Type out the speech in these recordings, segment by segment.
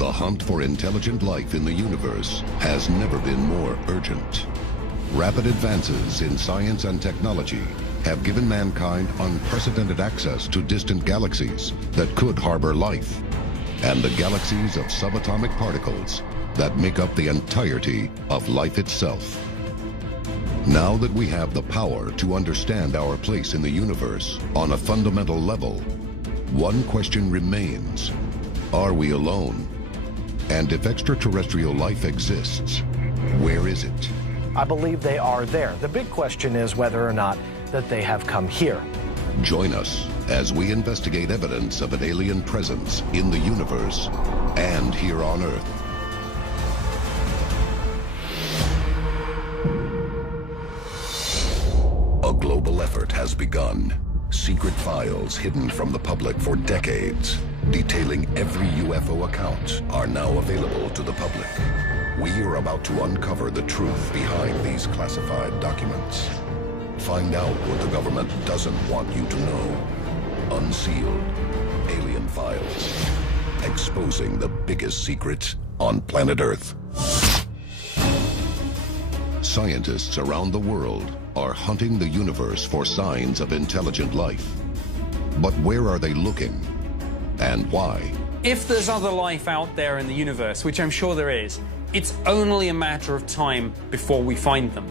The hunt for intelligent life in the universe has never been more urgent. Rapid advances in science and technology have given mankind unprecedented access to distant galaxies that could harbor life, and the galaxies of subatomic particles that make up the entirety of life itself. Now that we have the power to understand our place in the universe on a fundamental level, one question remains: are we alone? And if extraterrestrial life exists, where is it? I believe they are there. The big question is whether or not that they have come here. Join us as we investigate evidence of an alien presence in the universe and here on Earth. A global effort has begun. Secret files hidden from the public for decades, detailing every UFO account, are now available to the public. We are about to uncover the truth behind these classified documents. Find out what the government doesn't want you to know. Unsealed. Alien Files. Exposing the biggest secret on planet Earth. Scientists around the world are hunting the universe for signs of intelligent life. But where are they looking? And why? If there's other life out there in the universe, which I'm sure there is, it's only a matter of time before we find them.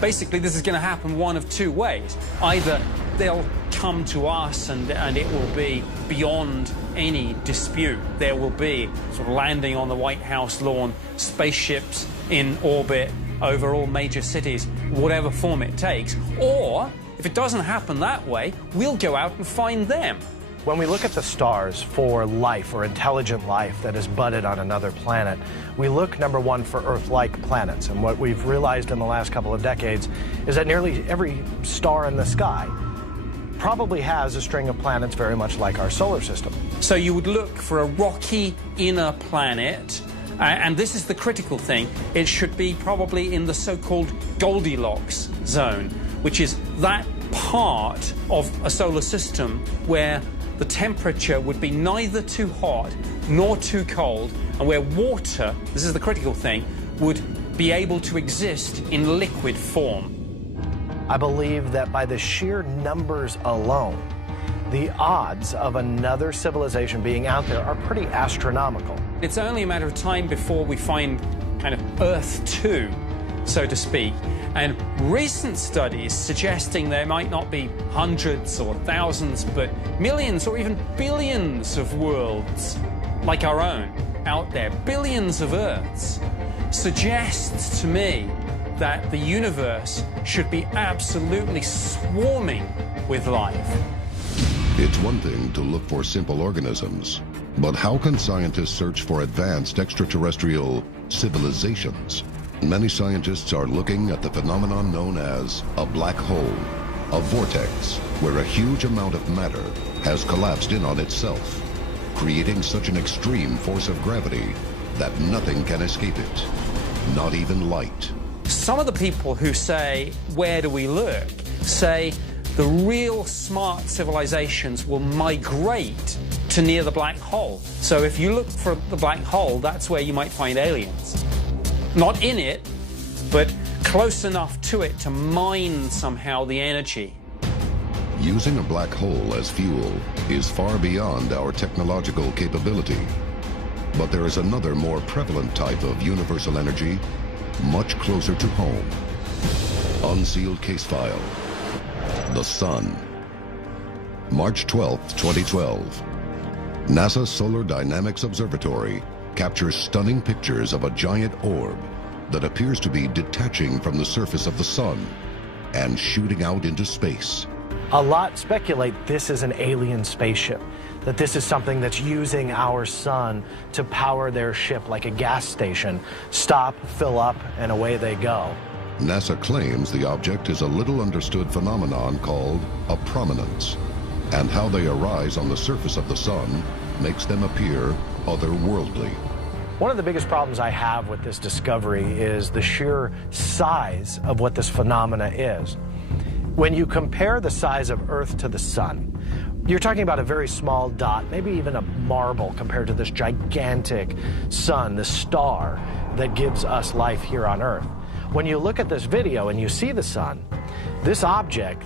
Basically, this is going to happen one of two ways. Either they'll come to us and it will be beyond any dispute. There will be sort of landing on the White House lawn, spaceships in orbit over all major cities, whatever form it takes. Or, if it doesn't happen that way, we'll go out and find them. When we look at the stars for life or intelligent life that is budded on another planet, we look, number one, for Earth-like planets. And what we've realized in the last couple of decades is that nearly every star in the sky probably has a string of planets very much like our solar system. So you would look for a rocky inner planet, and this is the critical thing. It should be probably in the so-called Goldilocks zone, which is that part of a solar system where the temperature would be neither too hot nor too cold, and where water, this is the critical thing, would be able to exist in liquid form. I believe that by the sheer numbers alone, the odds of another civilization being out there are pretty astronomical. It's only a matter of time before we find kind of Earth 2, so to speak. And recent studies suggesting there might not be hundreds or thousands, but millions or even billions of worlds like our own out there, billions of Earths, suggests to me that the universe should be absolutely swarming with life. It's one thing to look for simple organisms, but how can scientists search for advanced extraterrestrial civilizations? Many scientists are looking at the phenomenon known as a black hole, a vortex where a huge amount of matter has collapsed in on itself, creating such an extreme force of gravity that nothing can escape it, not even light. Some of the people who say, where do we look, say the real smart civilizations will migrate to near the black hole. So if you look for the black hole, that's where you might find aliens. Not in it, but close enough to it to mine somehow the energy. Using a black hole as fuel is far beyond our technological capability. But there is another more prevalent type of universal energy, much closer to home. Unsealed case file. The Sun. March 12, 2012. NASA's Solar Dynamics Observatory captures stunning pictures of a giant orb that appears to be detaching from the surface of the Sun and shooting out into space. A lot speculate this is an alien spaceship, that this is something that's using our sun to power their ship like a gas station. Stop, fill up, and away they go. NASA claims the object is a little understood phenomenon called a prominence, and how they arise on the surface of the Sun makes them appear otherworldly. One of the biggest problems I have with this discovery is the sheer size of what this phenomena is. When you compare the size of Earth to the Sun, You're talking about a very small dot, maybe even a marble compared to this gigantic sun, this star that gives us life here on Earth. When you look at this video and you see the sun, this object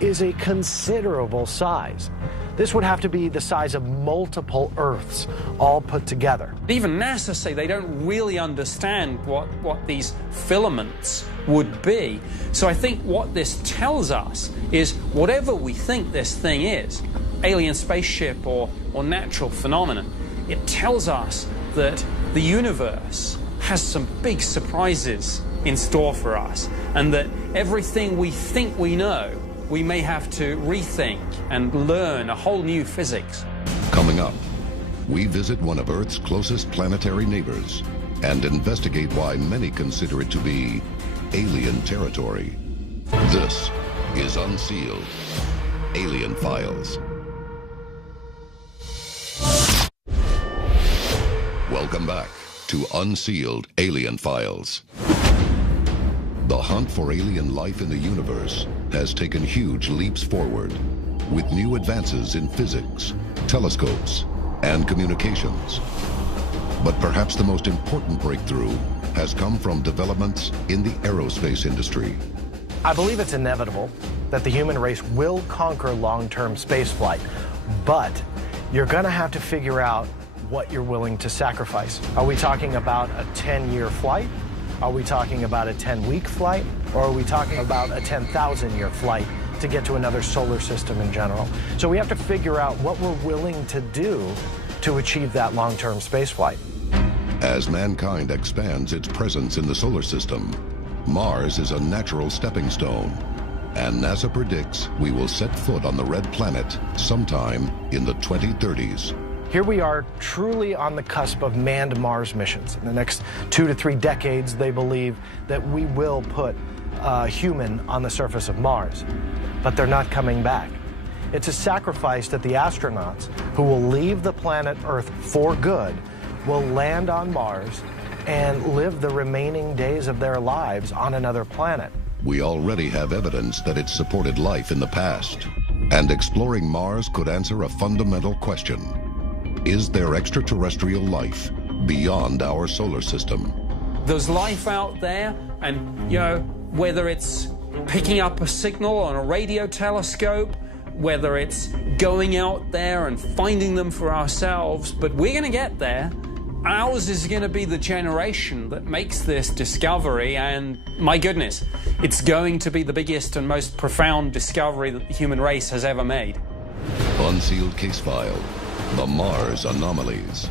is a considerable size. This would have to be the size of multiple Earths all put together. Even NASA say they don't really understand what these filaments would be. So I think what this tells us is whatever we think this thing is, alien spaceship or natural phenomenon, it tells us that the universe has some big surprises in store for us, and that everything we think we know, we may have to rethink and learn a whole new physics. Coming up, we visit one of Earth's closest planetary neighbors and investigate why many consider it to be alien territory. This is Unsealed, Alien Files. Welcome back to Unsealed Alien Files. The hunt for alien life in the universe has taken huge leaps forward with new advances in physics, telescopes, and communications. But perhaps the most important breakthrough has come from developments in the aerospace industry. I believe it's inevitable that the human race will conquer long-term spaceflight, but you're going to have to figure out what you're willing to sacrifice. Are we talking about a 10-year flight? Are we talking about a 10-week flight? Or are we talking about a 10,000-year flight to get to another solar system in general? So we have to figure out what we're willing to do to achieve that long-term space flight. As mankind expands its presence in the solar system, Mars is a natural stepping stone, and NASA predicts we will set foot on the red planet sometime in the 2030s. Here we are, truly on the cusp of manned Mars missions. In the next 2 to 3 decades, they believe that we will put a human on the surface of Mars, but they're not coming back. It's a sacrifice that the astronauts who will leave the planet Earth for good will land on Mars and live the remaining days of their lives on another planet. We already have evidence that it supported life in the past, and exploring Mars could answer a fundamental question. Is there extraterrestrial life beyond our solar system? There's life out there, and, you know, whether it's picking up a signal on a radio telescope, whether it's going out there and finding them for ourselves, but we're going to get there. Ours is going to be the generation that makes this discovery, and my goodness, it's going to be the biggest and most profound discovery that the human race has ever made. Unsealed case file. The Mars Anomalies.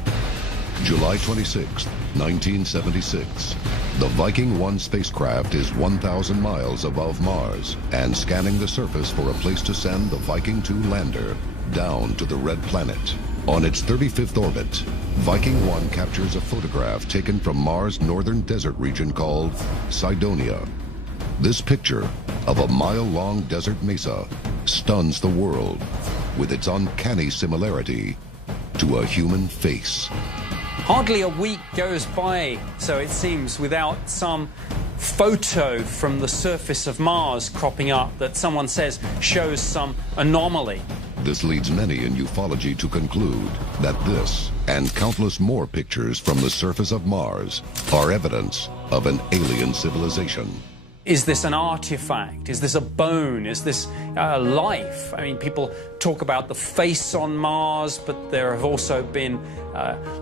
July 26, 1976. The Viking 1 spacecraft is 1,000 miles above Mars and scanning the surface for a place to send the Viking 2 lander down to the Red Planet. On its 35th orbit, Viking 1 captures a photograph taken from Mars' northern desert region called Cydonia. This picture of a mile-long desert mesa stuns the world with its uncanny similarity to a human face. Hardly a week goes by, so it seems, without some photo from the surface of Mars cropping up that someone says shows some anomaly. This leads many in ufology to conclude that this and countless more pictures from the surface of Mars are evidence of an alien civilization. Is this an artifact? Is this a bone? Is this life? I mean, people talk about the face on Mars, but there have also been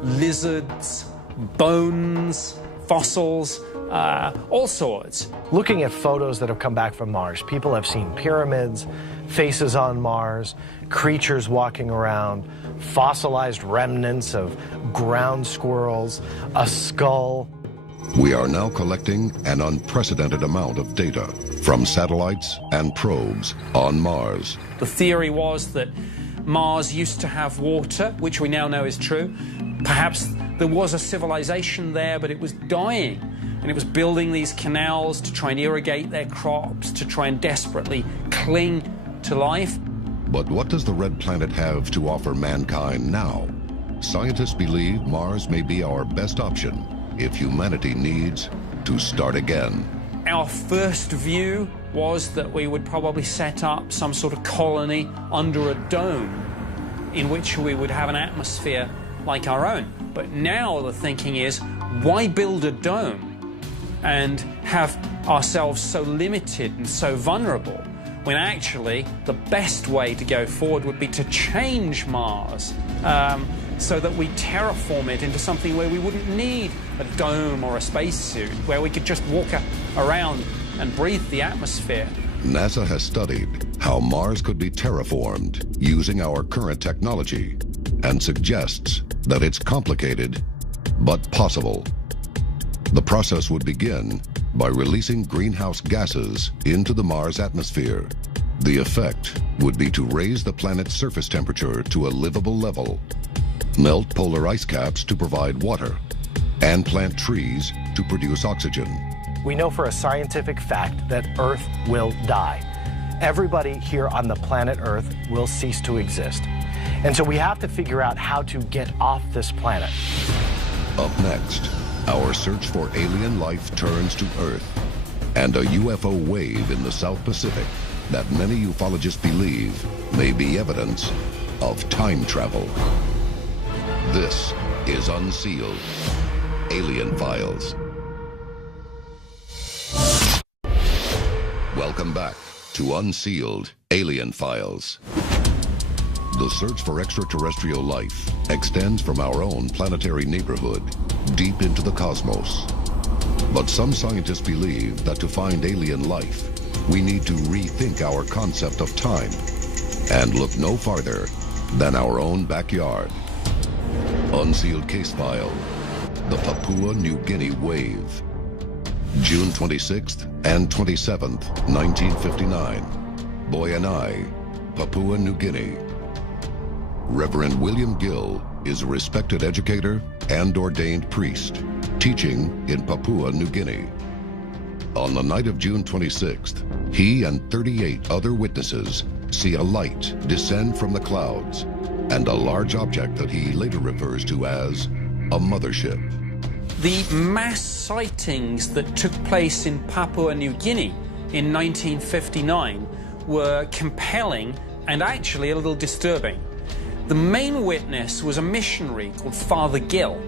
lizards, bones, fossils, all sorts. Looking at photos that have come back from Mars, people have seen pyramids, faces on Mars, creatures walking around, fossilized remnants of ground squirrels, a skull. We are now collecting an unprecedented amount of data from satellites and probes on Mars. The theory was that Mars used to have water, which we now know is true. Perhaps there was a civilization there, but it was dying. And it was building these canals to try and irrigate their crops, to try and desperately cling to life. But what does the Red Planet have to offer mankind now? Scientists believe Mars may be our best option if humanity needs to start again. Our first view was that we would probably set up some sort of colony under a dome. in which we would have an atmosphere like our own. But now the thinking is, why build a dome and have ourselves so limited and so vulnerable, when actually the best way to go forward would be to change Mars so that we terraform it into something where we wouldn't need a dome or a spacesuit, where we could just walk around and breathe the atmosphere. NASA has studied how Mars could be terraformed using our current technology and suggests that it's complicated but possible. The process would begin by releasing greenhouse gases into the Mars atmosphere. The effect would be to raise the planet's surface temperature to a livable level, melt polar ice caps to provide water, and plant trees to produce oxygen. We know for a scientific fact that Earth will die. Everybody here on the planet Earth will cease to exist. And so we have to figure out how to get off this planet. Up next, our search for alien life turns to Earth, and a UFO wave in the South Pacific that many ufologists believe may be evidence of time travel. This is Unsealed, Alien Files. Welcome back to Unsealed, Alien Files. The search for extraterrestrial life extends from our own planetary neighborhood deep into the cosmos. But some scientists believe that to find alien life, we need to rethink our concept of time and look no farther than our own backyard. Unsealed Case File, the Papua New Guinea Wave. June 26th and 27th, 1959. Boyanai, Papua New Guinea. Reverend William Gill is a respected educator and ordained priest, teaching in Papua New Guinea. On the night of June 26th, he and 38 other witnesses see a light descend from the clouds and a large object that he later refers to as a mothership. The mass sightings that took place in Papua New Guinea in 1959 were compelling and actually a little disturbing. The main witness was a missionary called Father Gill,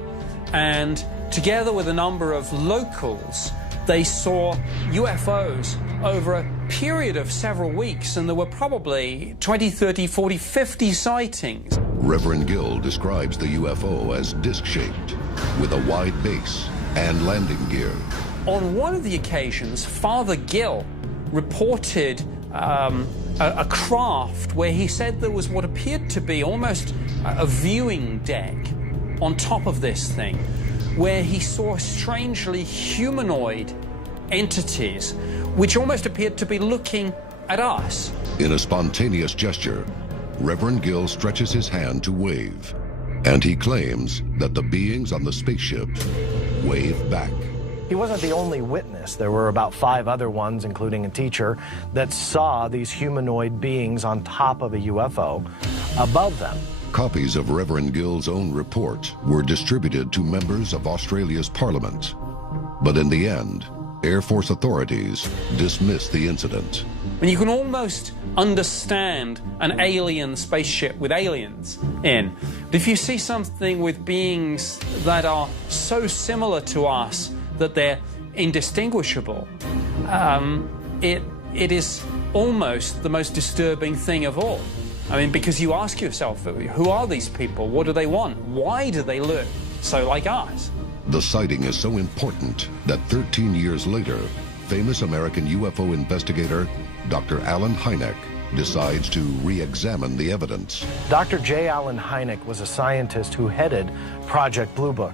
and together with a number of locals, they saw UFOs over a period of several weeks, and there were probably 20, 30, 40, 50 sightings. Reverend Gill describes the UFO as disc-shaped, with a wide base and landing gear. On one of the occasions, Father Gill reported a craft where he said there was what appeared to be almost a viewing deck on top of this thing, where he saw strangely humanoid entities which almost appeared to be looking at us. In a spontaneous gesture, Reverend Gill stretches his hand to wave, and he claims that the beings on the spaceship wave back. He wasn't the only witness. There were about 5 other ones, including a teacher, that saw these humanoid beings on top of a UFO above them. Copies of Reverend Gill's own report were distributed to members of Australia's parliament. But in the end, Air Force authorities dismissed the incident. And you can almost understand an alien spaceship with aliens in. But if you see something with beings that are so similar to us that they're indistinguishable, it is almost the most disturbing thing of all. I mean, because you ask yourself, who are these people? What do they want? Why do they look so like us? The sighting is so important that 13 years later, famous American UFO investigator Dr. Allen Hynek decides to re-examine the evidence. Dr. J. Allen Hynek was a scientist who headed Project Blue Book.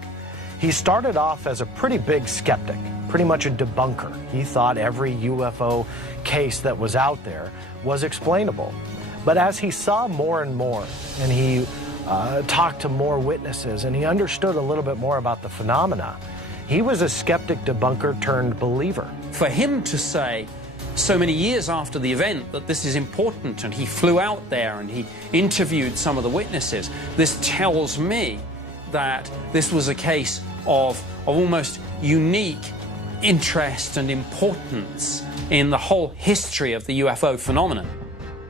He started off as a pretty big skeptic, pretty much a debunker. He thought every UFO case that was out there was explainable. But as he saw more and more, and he talked to more witnesses, and he understood a little bit more about the phenomena, he was a skeptic debunker turned believer. For him to say so many years after the event that this is important, and he flew out there and he interviewed some of the witnesses, this tells me that this was a case of almost unique interest and importance in the whole history of the UFO phenomenon.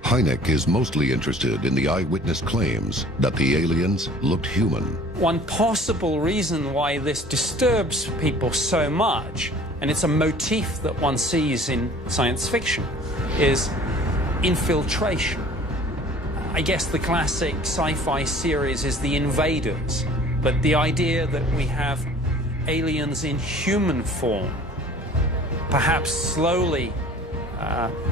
Hynek is mostly interested in the eyewitness claims that the aliens looked human. One possible reason why this disturbs people so much, and it's a motif that one sees in science fiction, is infiltration. I guess the classic sci-fi series is The Invaders, but the idea that we have aliens in human form, perhaps slowly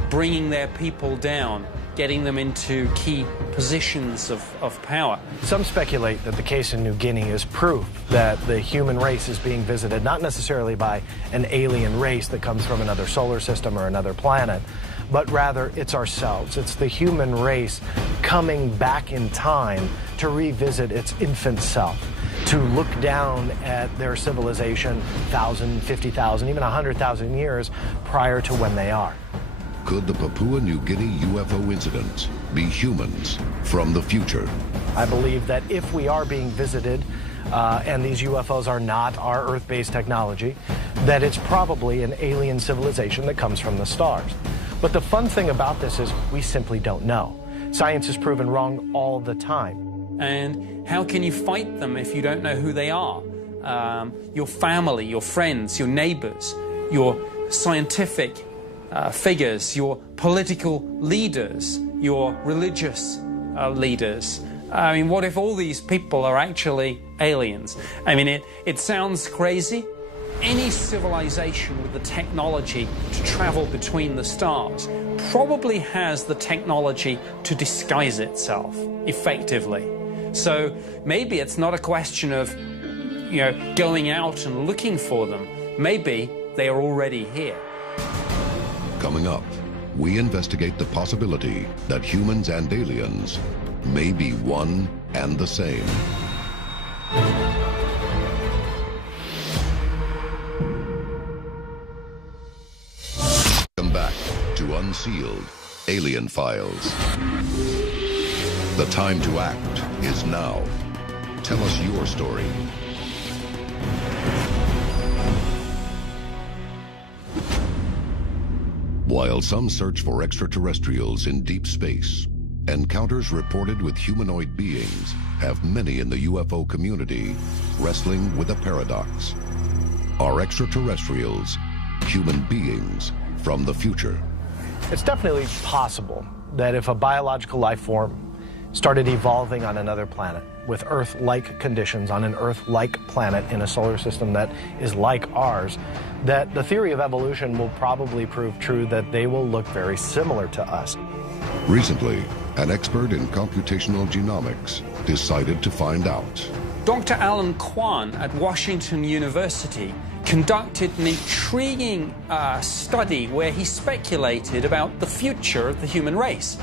bringing their people down, getting them into key positions of power. Some speculate that the case in New Guinea is proof that the human race is being visited not necessarily by an alien race that comes from another solar system or another planet, but rather it's ourselves. It's the human race coming back in time to revisit its infant self, to look down at their civilization 1,000, 50,000, even 100,000 years prior to when they are. Could the Papua New Guinea UFO incident be humans from the future? I believe that if we are being visited and these UFOs are not our Earth-based technology, that it's probably an alien civilization that comes from the stars. But the fun thing about this is we simply don't know. Science is proven wrong all the time. And how can you fight them if you don't know who they are? Your family, your friends, your neighbors, your scientific figures, your political leaders, your religious leaders. I mean, what if all these people are actually aliens? I mean, it sounds crazy. Any civilization with the technology to travel between the stars probably has the technology to disguise itself effectively. So maybe it's not a question of, going out and looking for them. Maybe they are already here. Coming up, we investigate the possibility that humans and aliens may be one and the same. Come back to Unsealed, Alien Files. The time to act is now. Tell us your story. While some search for extraterrestrials in deep space, encounters reported with humanoid beings have many in the UFO community wrestling with a paradox. Are extraterrestrials human beings from the future? It's definitely possible that if a biological life form started evolving on another planet with Earth-like conditions on an Earth-like planet in a solar system that is like ours, that the theory of evolution will probably prove true, that they will look very similar to us. Recently, an expert in computational genomics decided to find out. Dr. Alan Kwan at Washington University conducted an intriguing study where he speculated about the future of the human race.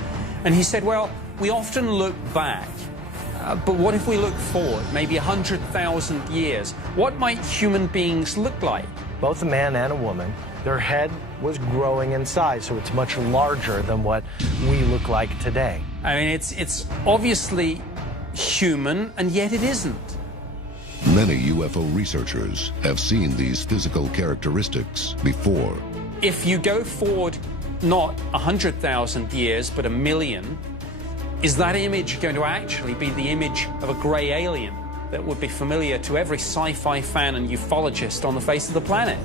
And he said, well, we often look back, but what if we look forward, maybe 100,000 years? What might human beings look like? Both a man and a woman, their head was growing in size, so it's much larger than what we look like today. I mean, it's obviously human, and yet it isn't. Many UFO researchers have seen these physical characteristics before. If you go forward not 100,000 years, but 1,000,000, is that image going to actually be the image of a grey alien that would be familiar to every sci-fi fan and ufologist on the face of the planet?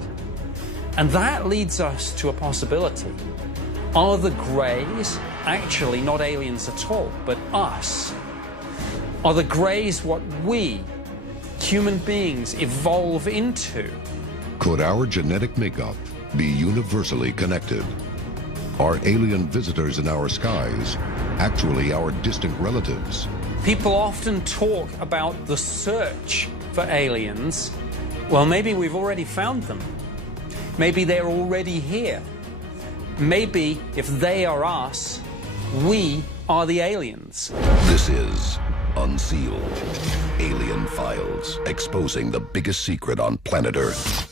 And that leads us to a possibility. Are the greys actually not aliens at all, but us? Are the greys what we, human beings, evolve into? Could our genetic makeup be universally connected? Are alien visitors in our skies actually our distant relatives? People often talk about the search for aliens. Well, maybe we've already found them. Maybe they're already here. Maybe if they are us, we are the aliens. This is Unsealed, Alien Files, exposing the biggest secret on planet Earth.